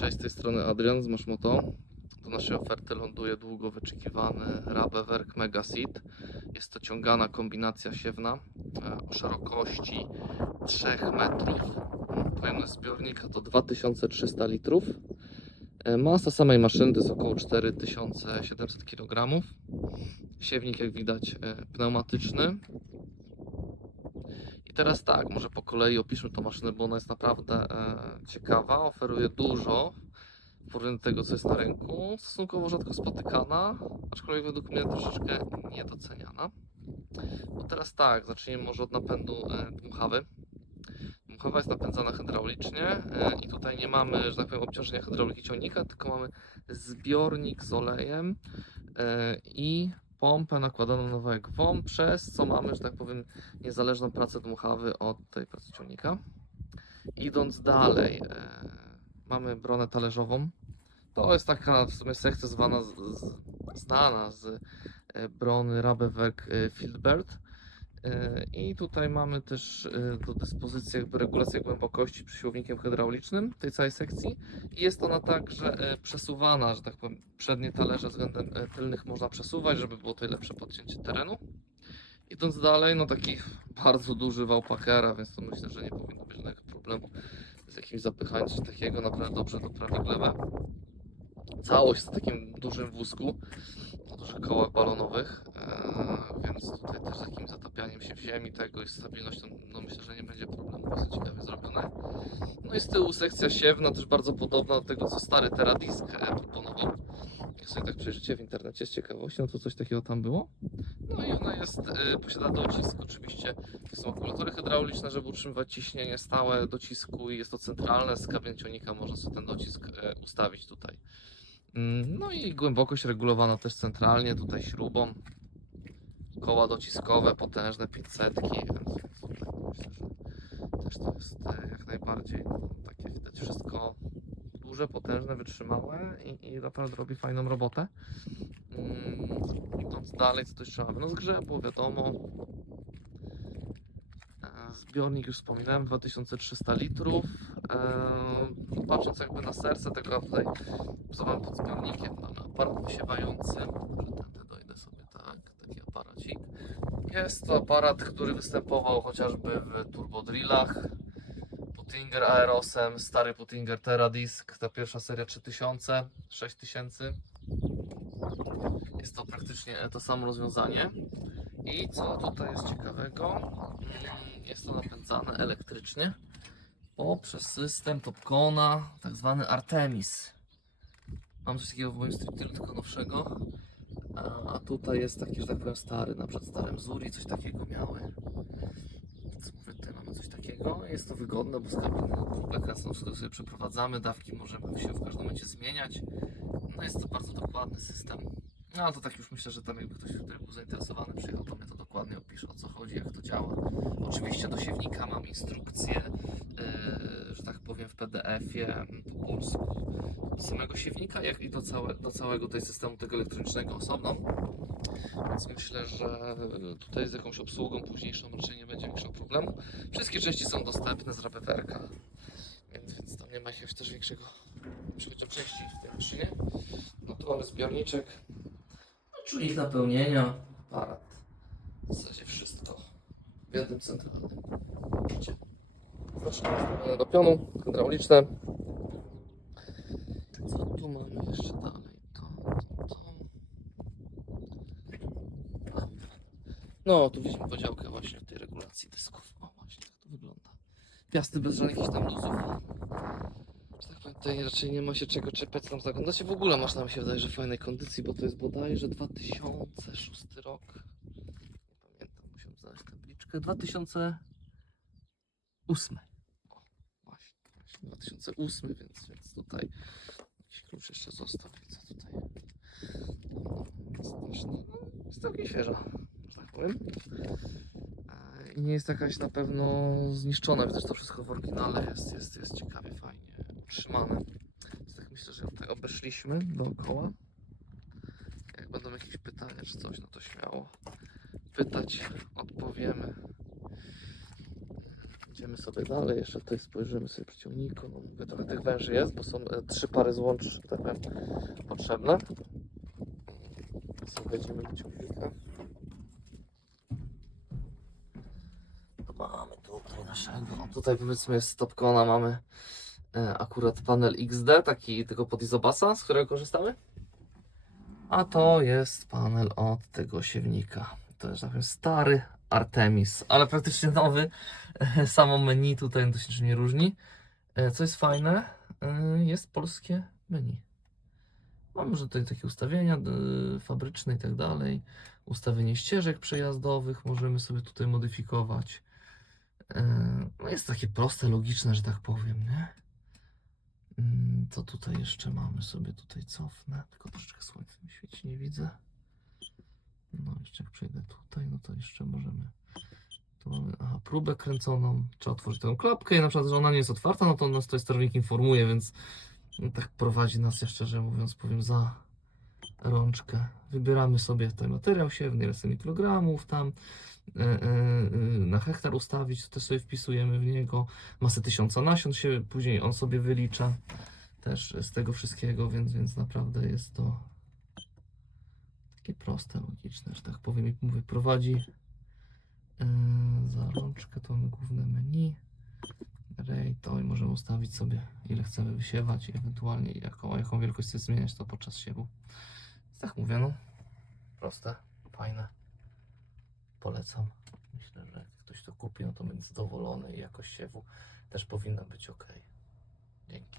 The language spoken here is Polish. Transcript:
Cześć, z tej strony Adrian z Maszmoto. Do naszej oferty ląduje długo wyczekiwany Rabewerk Mega Seed. Jest to ciągana kombinacja siewna e, o szerokości 3 metrów. Pojemność zbiornika to 2300 litrów. E, Masa samej maszyny to jest około 4700 kg. Siewnik jak widać e, pneumatyczny. I teraz tak, może po kolei opiszmy tą maszynę, bo ona jest naprawdę e, ciekawa, oferuje dużo w porównaniu do tego, co jest na rynku. Stosunkowo rzadko spotykana, aczkolwiek według mnie troszeczkę niedoceniana. Bo teraz tak, zacznijmy może od napędu e, dmuchawy. Dmuchawa jest napędzana hydraulicznie e, i tutaj nie mamy, że tak powiem, obciążenia hydrauliki ciągnika, tylko mamy zbiornik z olejem i pompę nakładaną na wałek WOM, przez co mamy, że tak powiem, niezależną pracę dmuchawy od tej pracy ciągnika. Idąc dalej, e, mamy bronę talerzową. To jest taka w sumie sekcja zwana, z, z, znana z e, brony Rabewerk e, Fieldbird. E, I tutaj mamy też e, do dyspozycji jakby regulację głębokości przysiłownikiem hydraulicznym tej całej sekcji. I jest ona także e, przesuwana, że tak powiem, przednie talerze względem tylnych można przesuwać, żeby było tutaj lepsze podcięcie terenu. Idąc dalej, no taki bardzo duży wał więc to myślę, że nie powinno być żadnego problemu z jakimś zapychaniem coś takiego, naprawdę dobrze doprawi glebę. Całość w takim dużym wózku, dużych kołach balonowych, e, więc tutaj też z jakimś zatapianiem się w ziemi tego i stabilnością, no myślę, że nie będzie problemu, to ciekawie zrobione. No i z tyłu sekcja siewna, też bardzo podobna do tego, co stary Teradisk e, proponował. Jak sobie tak przejrzycie w internecie z ciekawością, to coś takiego tam było. No i ona jest, e, posiada docisk oczywiście. To są akumulatory hydrauliczne, żeby utrzymywać ciśnienie stałe docisku i jest to centralne. Z kabiny ciągnika można sobie ten docisk ustawić tutaj. Mm, No i głębokość regulowana też centralnie, tutaj śrubą. Koła dociskowe, potężne 500, więc tutaj myślę, że też to jest e, jak najbardziej no, takie widać wszystko duże, potężne, wytrzymałe i, i naprawdę robi fajną robotę. Mm, Idąc dalej, co tu jeszcze mamy? No zgrzebu, wiadomo. Zbiornik już wspominałem, 2300 litrów. Patrząc jakby na serce tego, tutaj wzywam pod zbiornikiem, mamy aparat wysiewający. Tędy dojdę sobie, tak, taki aparacik. Jest to aparat, który występował chociażby w turbodrillach. Puttinger Aerosem, stary Puttinger Teradisk, ta pierwsza seria 3000, 6000. Jest to praktycznie to samo rozwiązanie. I co tutaj jest ciekawego? Mm, Jest to napędzane elektrycznie poprzez system Topcona, tak zwany Artemis. Mam coś takiego w moim stricte tylko nowszego. A tutaj jest taki, że tak powiem, stary, na przykład stare Mzuri coś takiego miały. Więc mówię, tutaj mamy coś takiego. Jest to wygodne, bo z kabiny prekręcną wszystko sobie przeprowadzamy, dawki możemy się w każdym momencie zmieniać. No jest to bardzo dokładny system. No to tak już myślę, że tam jakby ktoś, który był zainteresowany przyjechał, to mnie to dokładnie opisze o co chodzi, jak to działa. Oczywiście do siewnika mam instrukcję, yy, że tak powiem w PDF-ie po polsku samego siewnika, jak i do, całe, do całego tej systemu tego elektronicznego osobno. Więc myślę, że tutaj z jakąś obsługą późniejszą raczej nie będzie większego problemu. Wszystkie części są dostępne z Rabewerka, więc, więc tam nie ma jakiegoś też większego, jeśli części w tej maszynie. No tu mamy zbiorniczek, czujnik napełnienia, aparat, w zasadzie wszystko w jednym centralnym. Widzicie? Proszę do pionu, hydrauliczne. Co tu mamy jeszcze dalej? To, to, to. No, tu widzimy podziałkę właśnie tej regulacji dysków. O, właśnie tak to wygląda. Piasty bez żadnych tam luzów. Tutaj raczej nie ma się czego czepiać, tam zaglądać. w ogóle maszyna mi się wydaje, że w fajnej kondycji, bo to jest bodajże 2006 rok. Nie pamiętam, musiałem znaleźć tabliczkę. 2008. O, właśnie, właśnie 2008, więc, więc tutaj jakiś klucz jeszcze został, widzę tutaj. No, no, jest całkiem świeża, że tak powiem. E, I nie jest jakaś na pewno zniszczona, widzę, że to wszystko w oryginale jest, jest, jest ciekawie, fajnie utrzymane. Więc tak myślę, że tutaj obeszliśmy dookoła. Jak będą jakieś pytania czy coś, no to śmiało pytać, odpowiemy. Idziemy sobie dalej, jeszcze tutaj spojrzymy sobie przy ciągniku. No mówię, trochę tych węży jest, bo są e, trzy pary złącz, tak powiem, potrzebne. Sobie wejdziemy do ciągnika. Mamy tutaj naszego. Tutaj powiedzmy z Topcona mamy akurat panel XD, taki tylko pod Izobasa, z którego korzystamy. A to jest panel od tego siewnika. To jest tak stary Artemis, ale praktycznie nowy. E, Samo menu tutaj to się nie różni. E, Co jest fajne, e, jest polskie menu. Mamy tutaj takie ustawienia e, fabryczne i tak dalej. Ustawienie ścieżek przejazdowych możemy sobie tutaj modyfikować. E, No jest takie proste, logiczne, że tak powiem, nie? Mm, Co tutaj jeszcze mamy sobie tutaj cofnę, tylko troszeczkę słońce mi świeci, nie widzę. No jeszcze jak przejdę tutaj, no to jeszcze możemy. Tu mamy aha, próbę kręconą. Trzeba otworzyć tę klapkę i na przykład, że ona nie jest otwarta, no to nas tutaj sterownik informuje, więc tak prowadzi nas, ja szczerze mówiąc, powiem za rączkę. Wybieramy sobie ten materiał siewny, ile mikrogramów tam na hektar ustawić, to też sobie wpisujemy w niego. Masę tysiąca nasion się później on sobie wylicza też z tego wszystkiego, więc, więc naprawdę jest to takie proste, logiczne, że tak powiem. Jak mówię, prowadzi yy, za rączkę, to mamy główne menu. To i możemy ustawić sobie ile chcemy wysiewać i ewentualnie jaką, jaką wielkość chcemy zmieniać to podczas siewu. Tak mówię, no proste, fajne. Polecam. Myślę, że jak ktoś to kupi, no to będzie zadowolony i jakość siewu też powinna być ok. Dzięki.